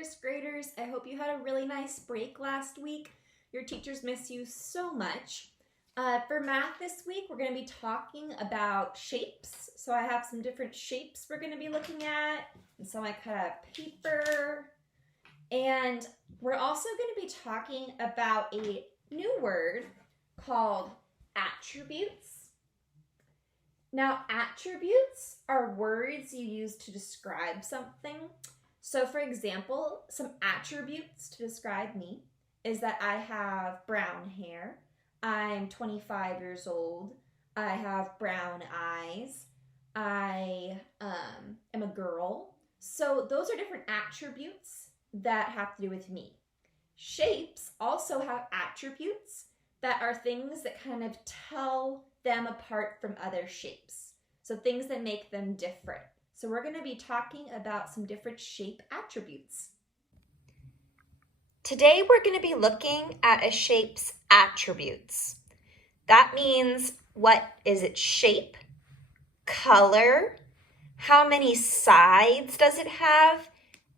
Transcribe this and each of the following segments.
first graders. I hope you had a really nice break last week. Your teachers miss you so much. For math this week, we're going to be talking about shapes. So I have some different shapes we're going to be looking at, and some I cut out of paper. And we're also going to be talking about a new word called attributes. Now, attributes are words you use to describe something. So, for example, some attributes to describe me is that I have brown hair, I'm 25 years old, I have brown eyes, I am a girl. So those are different attributes that have to do with me. Shapes also have attributes that are things that kind of tell them apart from other shapes. So things that make them different. So we're going to be talking about some different shape attributes. Today we're going to be looking at a shape's attributes. That means what is its shape, color, how many sides does it have,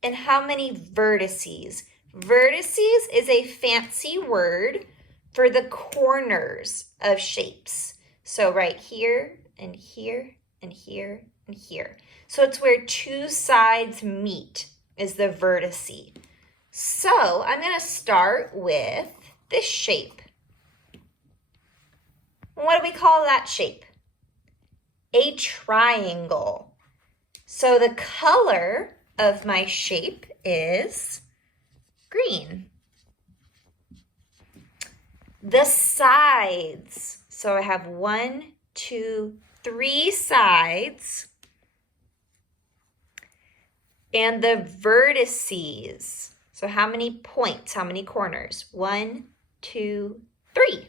and how many vertices. Vertices is a fancy word for the corners of shapes. So right here and here and here and here. So it's where two sides meet is the vertice. So I'm going to start with this shape. What do we call that shape? A triangle. So the color of my shape is green. The sides. So I have 1, 2, 3 sides. And the vertices. So how many points, how many corners? 1, 2, 3.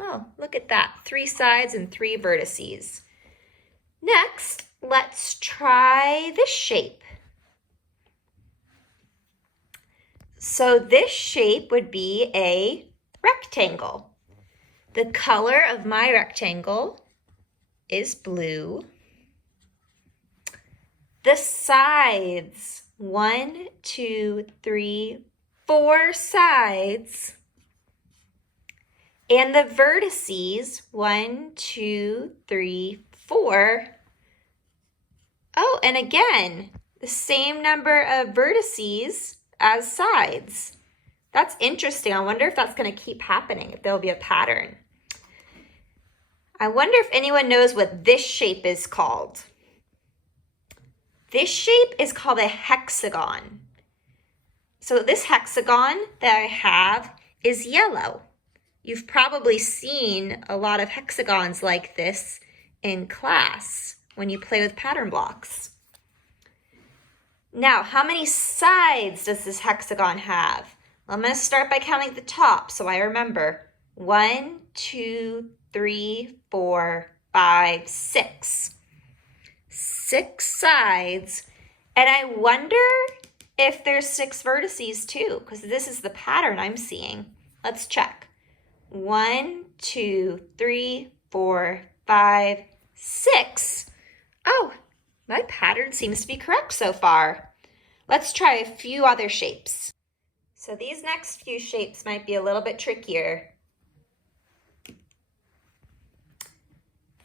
Oh, look at that. 3 sides and 3 vertices. Next, let's try this shape. So this shape would be a rectangle. The color of my rectangle is blue. The sides, 1, 2, 3, 4 sides. And the vertices, 1, 2, 3, 4. Oh, and again, the same number of vertices as sides. That's interesting. I wonder if that's going to keep happening, if there'll be a pattern. I wonder if anyone knows what this shape is called. This shape is called a hexagon. So this hexagon that I have is yellow. You've probably seen a lot of hexagons like this in class when you play with pattern blocks. Now, how many sides does this hexagon have? Well, I'm going to start by counting the top so I remember. 1, 2, 3, 4, 5, 6. 6 sides. And I wonder if there's 6 vertices too, because this is the pattern I'm seeing. Let's check. 1, 2, 3, 4, 5, 6. Oh, my pattern seems to be correct so far. Let's try a few other shapes. So these next few shapes might be a little bit trickier.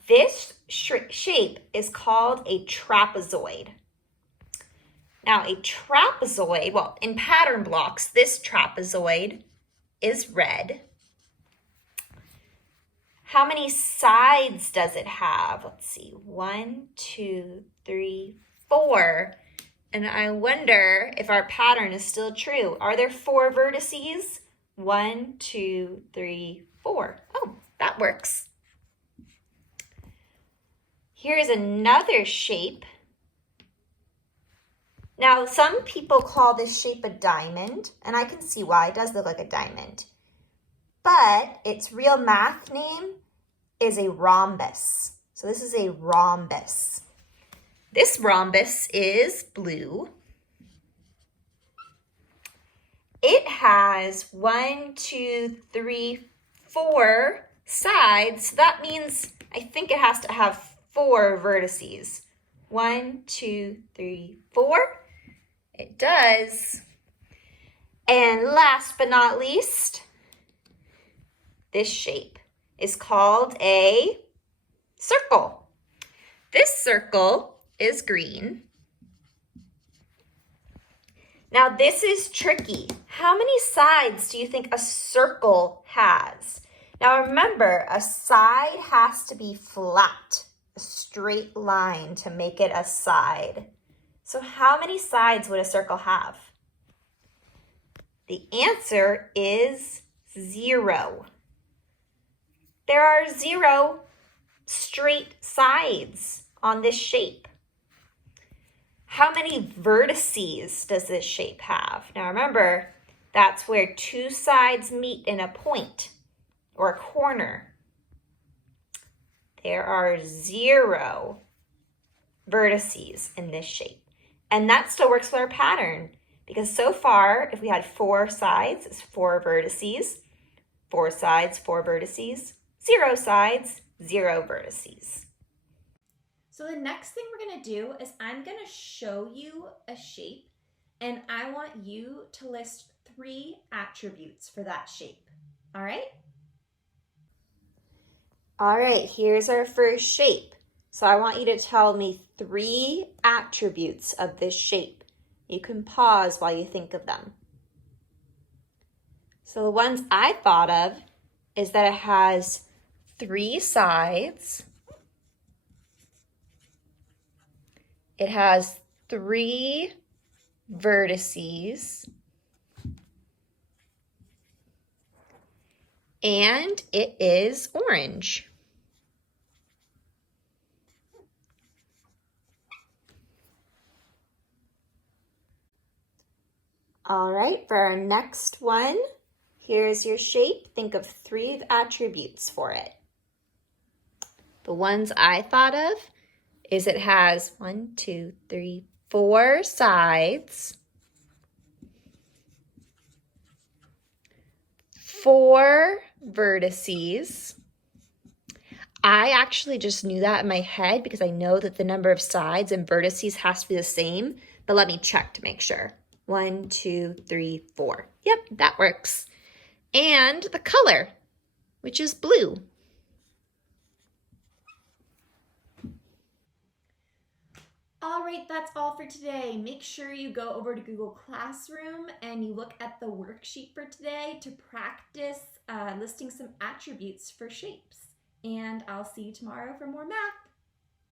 This shape is called a trapezoid. Now a trapezoid, well, in pattern blocks, this trapezoid is red. How many sides does it have? Let's see, 1, 2, 3, 4. And I wonder if our pattern is still true. Are there 4 vertices? 1, 2, 3, 4. Oh, that works. Here's another shape. Now, some people call this shape a diamond, and I can see why. It does look like a diamond. But its real math name is a rhombus. So this is a rhombus. This rhombus is blue. It has 1, 2, 3, 4 sides. So that means I think it has to have 4 vertices. 1, 2, 3, 4. It does. And last but not least, this shape is called a circle. This circle is green. Now this is tricky. How many sides do you think a circle has? Now remember, a side has to be flat, a straight line to make it a side. So how many sides would a circle have? The answer is 0. There are 0 straight sides on this shape. How many vertices does this shape have? Now remember, that's where 2 sides meet in a point or a corner. There are 0 vertices in this shape. And that still works with our pattern because so far, if we had 4 sides, it's 4 vertices. 4 sides, 4 vertices. 0 sides, 0 vertices. So the next thing we're going to do is I'm going to show you a shape and I want you to list 3 attributes for that shape. All right? All right, here's our first shape. So I want you to tell me 3 attributes of this shape. You can pause while you think of them. So the ones I thought of is that it has 3 sides. It has 3 vertices. And it is orange. All right, for our next one, here's your shape. Think of 3 attributes for it. The ones I thought of is it has 1, 2, 3, 4 sides, 4 vertices. I actually just knew that in my head because I know that the number of sides and vertices has to be the same, but let me check to make sure. 1, 2, 3, 4. Yep, that works. And the color, which is blue. All right, that's all for today. Make sure you go over to Google Classroom and you look at the worksheet for today to practice listing some attributes for shapes. And I'll see you tomorrow for more math.